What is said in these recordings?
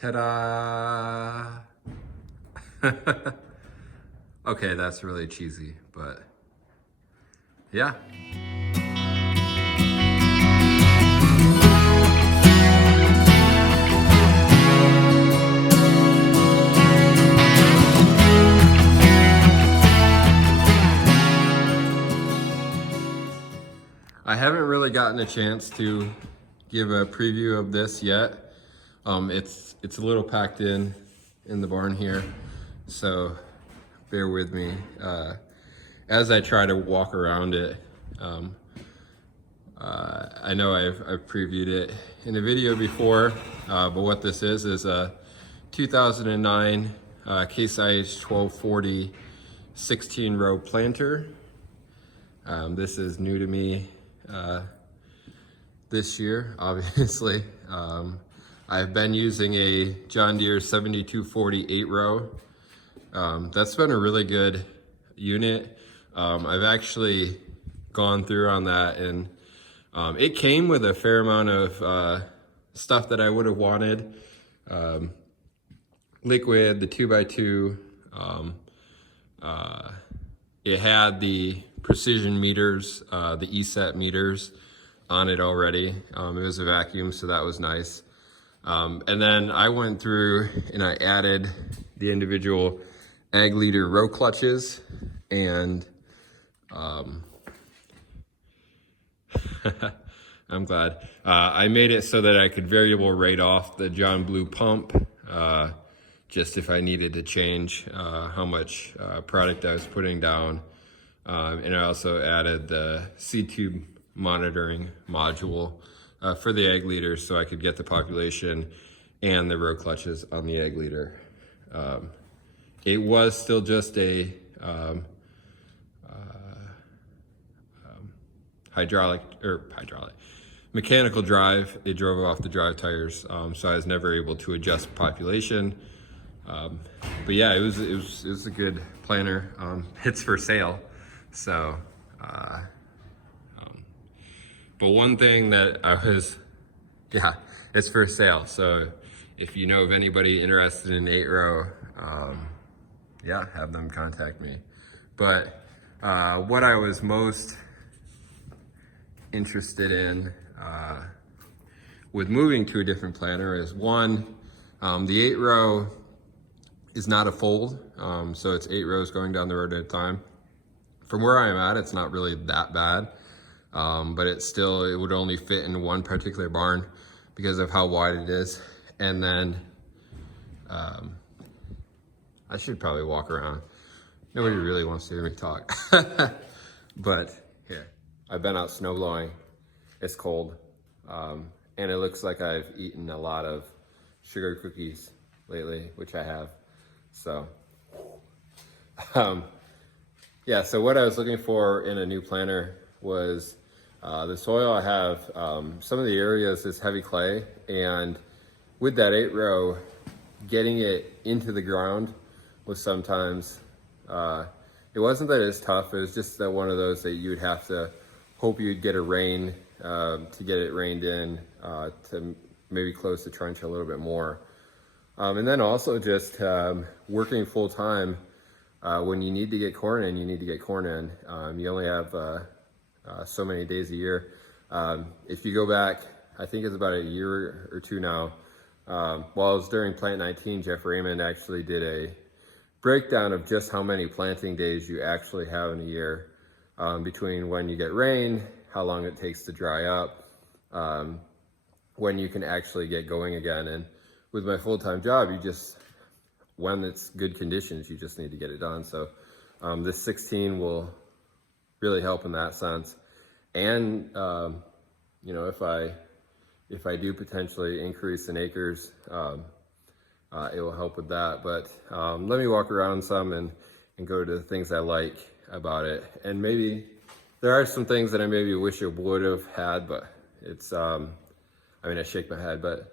Ta-da! Okay, that's really cheesy, but yeah. I haven't really gotten a chance to give a preview of this yet. It's a little packed in the barn here, so bear with me as I try to walk around it. I know I've previewed it in a video before, but what this is a 2009 Case IH 1240 16-row planter. This is new to me this year, obviously. I've been using a John Deere 7240 8-row. That's been a really good unit. I've actually gone through on that, and it came with a fair amount of stuff that I would have wanted. Liquid, the 2x2. It had the precision meters, the ESET meters on it already. It was a vacuum, so that was nice. And then I went through and I added the individual ag leader row clutches, and I'm glad. I made it so that I could variable rate off the John Blue pump, just if I needed to change how much product I was putting down. And I also added the C-tube monitoring module for the ag leader, so I could get the population and the row clutches on the ag leader. It was still just a mechanical drive. It drove off the drive tires, so I was never able to adjust population. But yeah, it was a good planter. It's for sale, so. But one thing that it's for sale. So if you know of anybody interested in 8-row, yeah, have them contact me. But what I was most interested in with moving to a different planter is one, the 8-row is not a fold, so it's 8 rows going down the road at a time. From where I am at, it's not really that bad, but it would only fit in one particular barn because of how wide it is. And then I should probably walk around. Nobody really wants to hear me talk. But here, I've been out snow blowing. It's cold, and it looks like I've eaten a lot of sugar cookies lately, which I have. So yeah, so what I was looking for in a new planter was the soil I have. Some of the areas is heavy clay, and with that 8-row, getting it into the ground was sometimes, it wasn't that it's tough, it was just that one of those that you'd have to hope you'd get a rain to get it rained in, to maybe close the trench a little bit more. And then also just working full time, when you need to get corn in, you need to get corn in. You only have so many days a year. If you go back, I think it's about a year or two now, while I was during Plant 19, Jeff Raymond actually did a breakdown of just how many planting days you actually have in a year, between when you get rain, how long it takes to dry up, when you can actually get going again. And with my full-time job, when it's good conditions, you just need to get it done. So this 16 will really help in that sense. And you know, if I do potentially increase in acres, it will help with that. But let me walk around some and go to the things I like about it. And maybe there are some things that I maybe wish it would have had, but it's I mean, I shake my head, but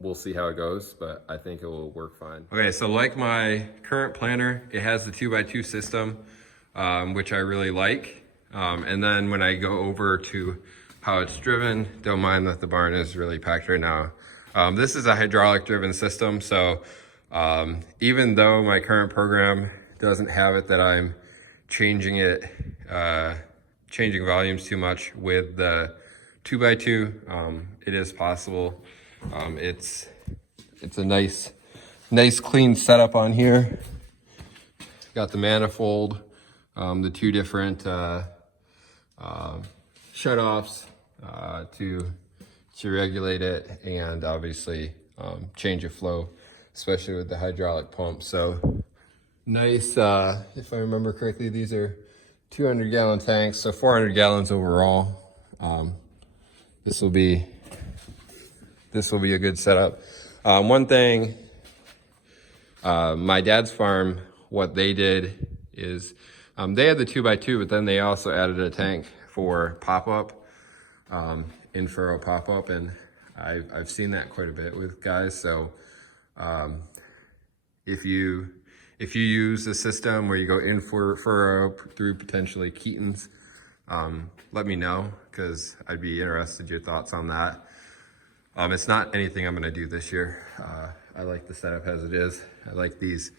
we'll see how it goes, but I think it will work fine. Okay, so like my current planter, it has the 2x2 system, which I really like. And then when I go over to how it's driven, don't mind that the barn is really packed right now. This is a hydraulic driven system, so even though my current program doesn't have it that I'm changing it, changing volumes too much with the 2x2, it is possible. It's a nice clean setup on here. Got the manifold, the two different shut-offs to regulate it, and obviously change of flow, especially with the hydraulic pump. So nice, if I remember correctly, these are 200-gallon tanks, so 400 gallons overall. This will be a good setup. One thing, my dad's farm, what they did is they had the 2x2, but then they also added a tank for pop-up, in-furrow pop-up, and I've seen that quite a bit with guys. So if you use a system where you go in for furrow through potentially Keaton's, let me know, because I'd be interested in your thoughts on that. It's not anything I'm gonna do this year. I like the setup as it is. I like these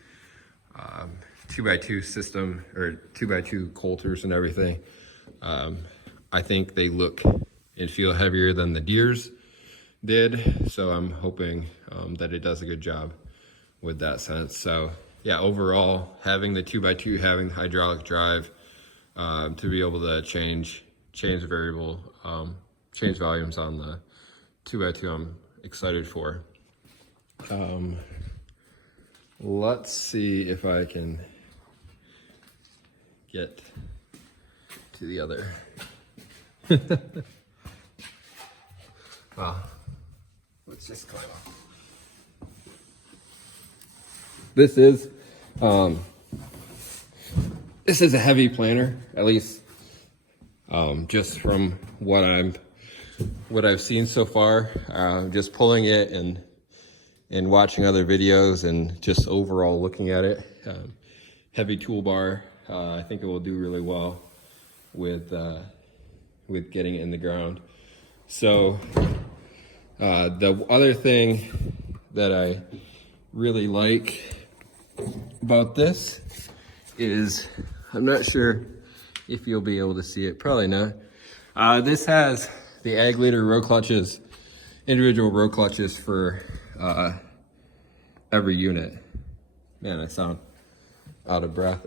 2x2 system, or 2x2 coulters and everything. I think they look and feel heavier than the Deere's did, so I'm hoping that it does a good job with that sense. So yeah, overall, having the 2x2, having the hydraulic drive, to be able to change variable, change volumes on the 2x2, I'm excited for. Let's see if I can get to the other. Well, let's just climb up. This is a heavy planter, at least just from what I've seen so far. Just pulling it and watching other videos and just overall looking at it. Heavy toolbar. I think it will do really well with getting it in the ground. So the other thing that I really like about this is, I'm not sure if you'll be able to see it, probably not. This has the Ag Leader row clutches, individual row clutches for every unit. Man, I sound out of breath.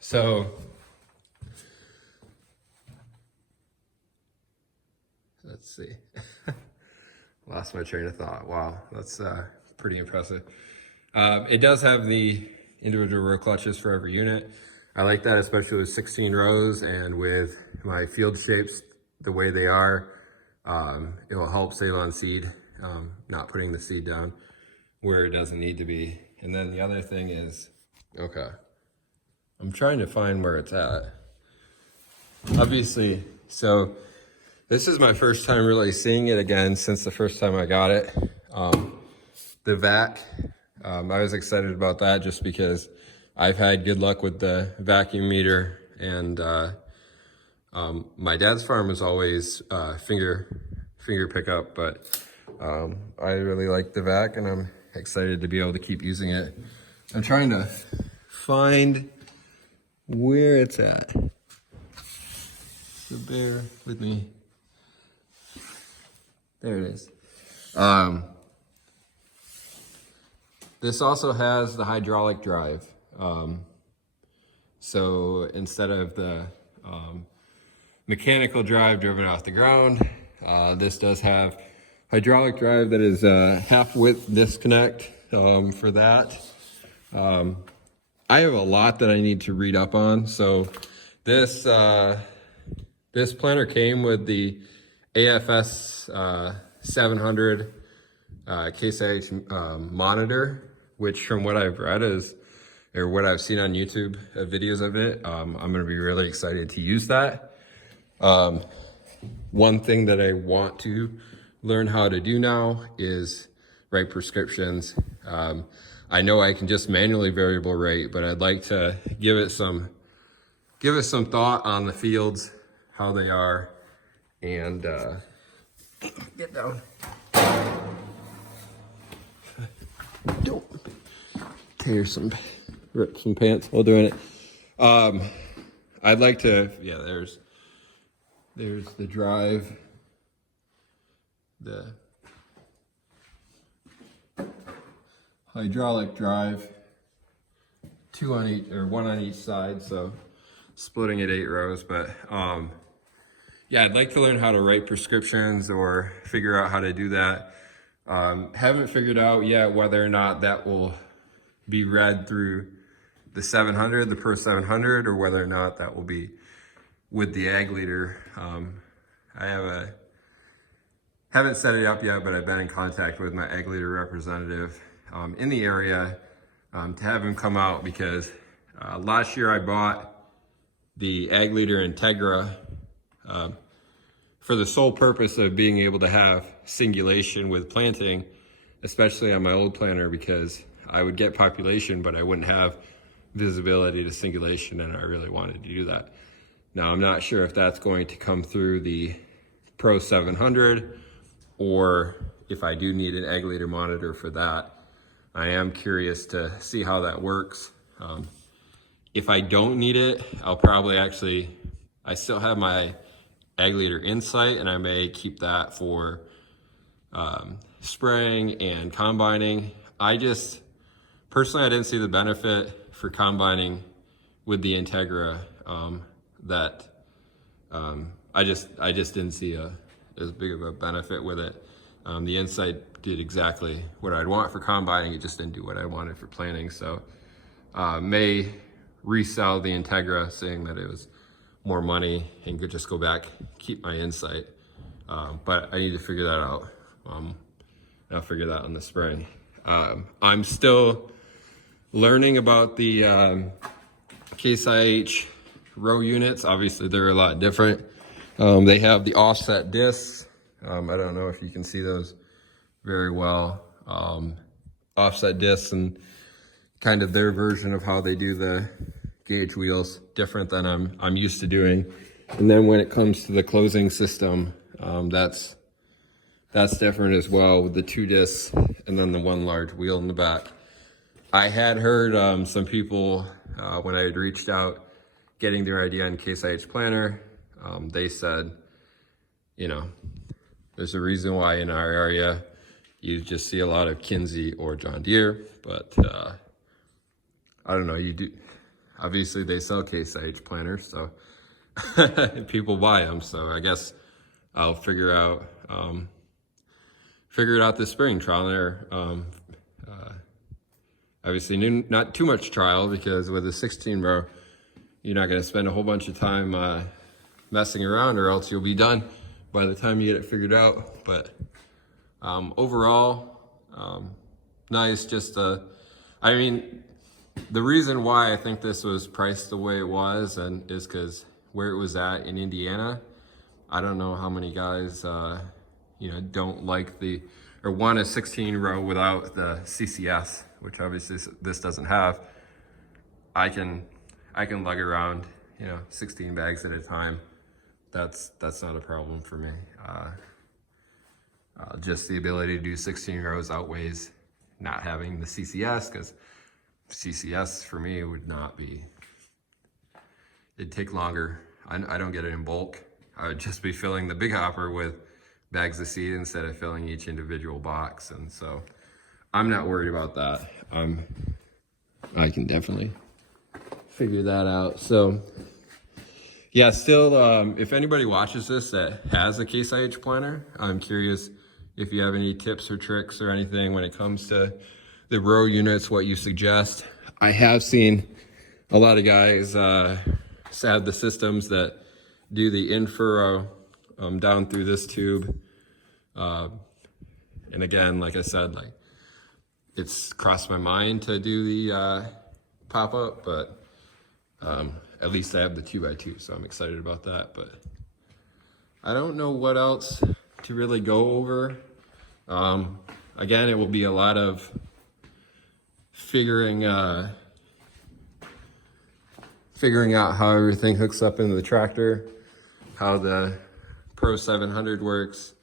So let's see. Lost my train of thought. Wow, that's pretty impressive. It does have the individual row clutches for every unit. I like that, especially with 16 rows and with my field shapes the way they are. It will help save on seed, not putting the seed down where it doesn't need to be. And then the other thing is, okay, I'm trying to find where it's at. Obviously, so this is my first time really seeing it again since the first time I got it. The vac, I was excited about that just because I've had good luck with the vacuum meter, and my dad's farm was always finger pickup, but I really like the vac, and I'm excited to be able to keep using it. I'm trying to find where it's at, so bear with me. There it is. This also has the hydraulic drive. So instead of the mechanical drive driven off the ground, this does have hydraulic drive that is half width disconnect for that. I have a lot that I need to read up on. So this planter came with the AFS 700 Case IH monitor, which from what I've read is, or what I've seen on YouTube videos of it, I'm gonna be really excited to use that. One thing that I want to learn how to do now is write prescriptions. I know I can just manually variable rate, but I'd like to give it some thought on the fields, how they are, and Get down. Don't tear rip some pants while doing it. I'd like to, yeah, there's the drive, the hydraulic drive, two on each, or one on each side, so splitting it 8 rows. But yeah, I'd like to learn how to write prescriptions or figure out how to do that. Haven't figured out yet whether or not that will be read through the 700, the Pro 700, or whether or not that will be with the Ag Leader. I haven't set it up yet, but I've been in contact with my Ag Leader representative in the area to have him come out, because last year I bought the Ag Leader Integra for the sole purpose of being able to have singulation with planting, especially on my old planter, because I would get population, but I wouldn't have visibility to singulation, and I really wanted to do that. Now, I'm not sure if that's going to come through the Pro 700, or if I do need an Ag Leader monitor for that. I am curious to see how that works. If I don't need it, I'll probably I still have my Ag Leader Insight, and I may keep that for spraying and combining. Personally, I didn't see the benefit for combining with the Integra. I just didn't see as big of a benefit with it. The Insight did exactly what I'd want for combining. It just didn't do what I wanted for planting. So may resell the Integra, saying that it was more money, and could just go back, keep my Insight. But I need to figure that out. I'll figure that on the spring. I'm still learning about the Case IH row units. Obviously, they're a lot different. They have the offset discs. I don't know if you can see those very well. Offset discs, and kind of their version of how they do the gauge wheels, different than I'm used to doing. And then when it comes to the closing system, that's different as well, with the 2 discs and then the 1 large wheel in the back. I had heard some people when I had reached out getting their idea on Case IH planner, they said, there's a reason why in our area you just see a lot of Kinsey or John Deere, but I don't know, obviously they sell Case IH planners, so people buy them. So I guess I'll figure it out this spring, trial and error. Obviously not too much trial, because with a 16 row, you're not going to spend a whole bunch of time messing around, or else you'll be done by the time you get it figured out. But overall, nice. The reason why I think this was priced the way it was is because where it was at in Indiana. I don't know how many guys don't like or want a 16 row without the CCS, which obviously this doesn't have. I can lug around 16 bags at a time. That's not a problem for me. Just the ability to do 16 rows outweighs not having the CCS, because CCS for me it'd take longer. I don't get it in bulk. I would just be filling the big hopper with bags of seed instead of filling each individual box. And so I'm not worried about that. I can definitely figure that out. So yeah, still, if anybody watches this that has a Case IH planner, I'm curious if you have any tips or tricks or anything when it comes to the row units, what you suggest. I have seen a lot of guys have the systems that do the in-furrow down through this tube. And again, like I said, it's crossed my mind to do the pop-up, but at least I have the 2x2, so I'm excited about that. But I don't know what else to really go over. Again, it will be a lot of figuring out how everything hooks up into the tractor, how the Pro 700 works,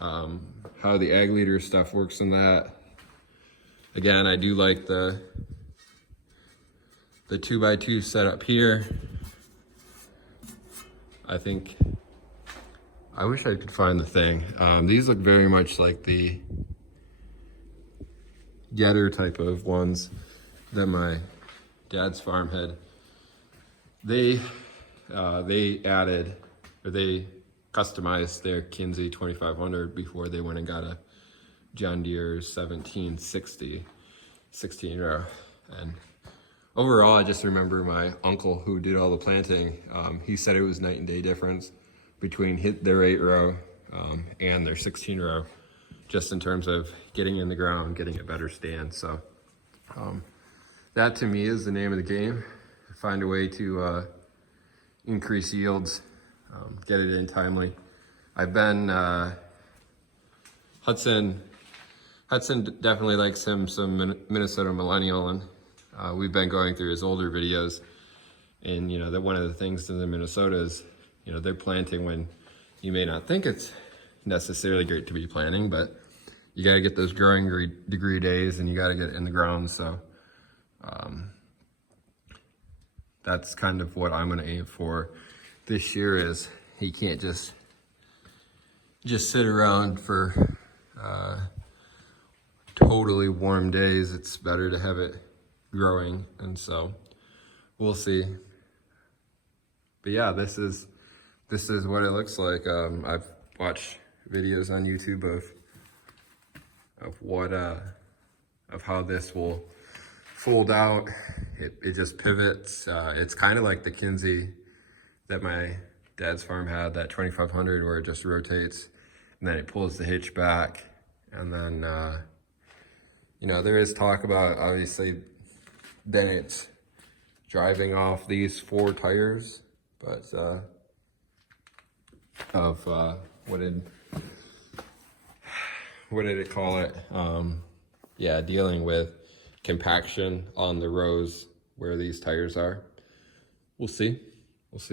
how the ag leader stuff works in that. Again, I do like the 2x2 setup here. I wish I could find the thing. These look very much like the Getter type of ones that my dad's farm had. They added, or they customized their Kinze 2500 before they went and got a John Deere 1760 16 row. And overall, I just remember my uncle who did all the planting. He said it was night and day difference between their 8 row and their 16 row, just in terms of getting in the ground, getting a better stand. So that to me is the name of the game. Find a way to increase yields, get it in timely. I've been, Hudson definitely likes him some Minnesota Millennial, and we've been going through his older videos. And that one of the things in the Minnesota is, they're planting when you may not think it's necessarily great to be planting, but you got to get those growing degree days and you got to get it in the ground. So that's kind of what I'm going to aim for this year. Is he can't just sit around for totally warm days. It's better to have it growing, and so we'll see. But yeah, this is what it looks like. I've watched videos on YouTube of how this will fold out. It just pivots. It's kind of like the Kinze that my dad's farm had, that 2500, where it just rotates and then it pulls the hitch back. And then there is talk about, obviously, then it's driving off these 4 tires, but what did it call it? Dealing with compaction on the rows where these tires are. We'll see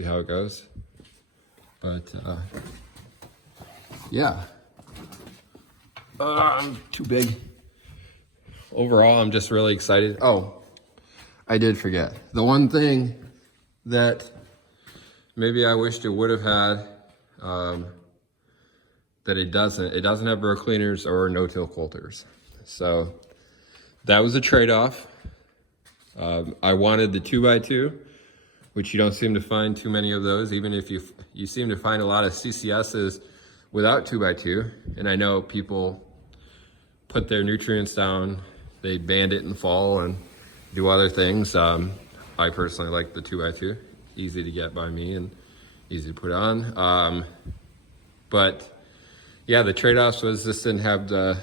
how it goes. But I'm too big. Overall, I'm just really excited. Oh, I did forget. The one thing that maybe I wished it would have had, that it doesn't have row cleaners or no-till coulters. So that was a trade-off. I wanted the 2x2, which you don't seem to find too many of those, even if you seem to find a lot of CCSs without 2x2. And I know people put their nutrients down, they band it in the fall and do other things. I personally like the 2x2, easy to get by me and easy to put on. But yeah, the trade-offs was this didn't have the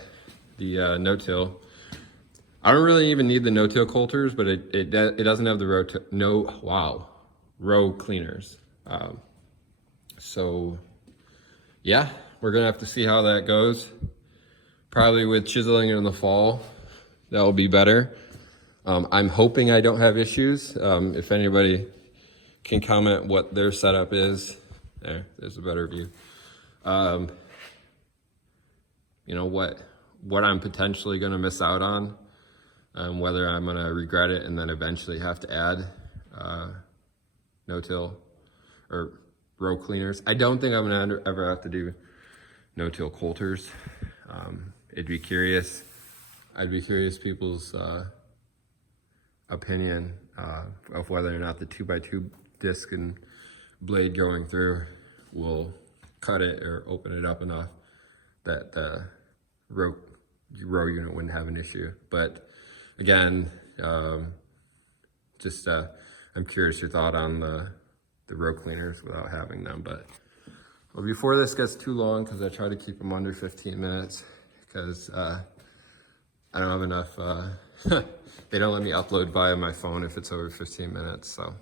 no-till. I don't really even need the no-till coulters, but it doesn't have the row cleaners. So yeah, we're gonna have to see how that goes. Probably with chiseling in the fall, that will be better. I'm hoping I don't have issues. If anybody can comment what their setup is, there's a better view. What I'm potentially gonna miss out on, whether I'm gonna regret it and then eventually have to add no-till or row cleaners. I don't think I'm gonna ever have to do no-till coulters. I'd be curious people's opinion of whether or not the 2x2 disc and blade going through will cut it or open it up enough that the row unit wouldn't have an issue. But again, I'm curious your thought on the row cleaners without having them. But before this gets too long, because I try to keep them under 15 minutes, because I don't have enough, they don't let me upload via my phone if it's over 15 minutes, so.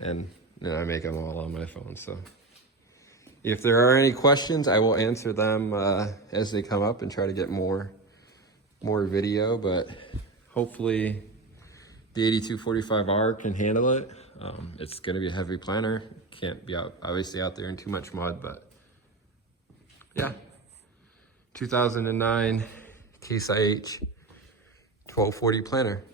And I make them all on my phone, so. If there are any questions, I will answer them as they come up and try to get more video, but hopefully the 8245R can handle it. It's gonna be a heavy planter. Can't be obviously out there in too much mud, but yeah, 2009 Case IH 1240 planter.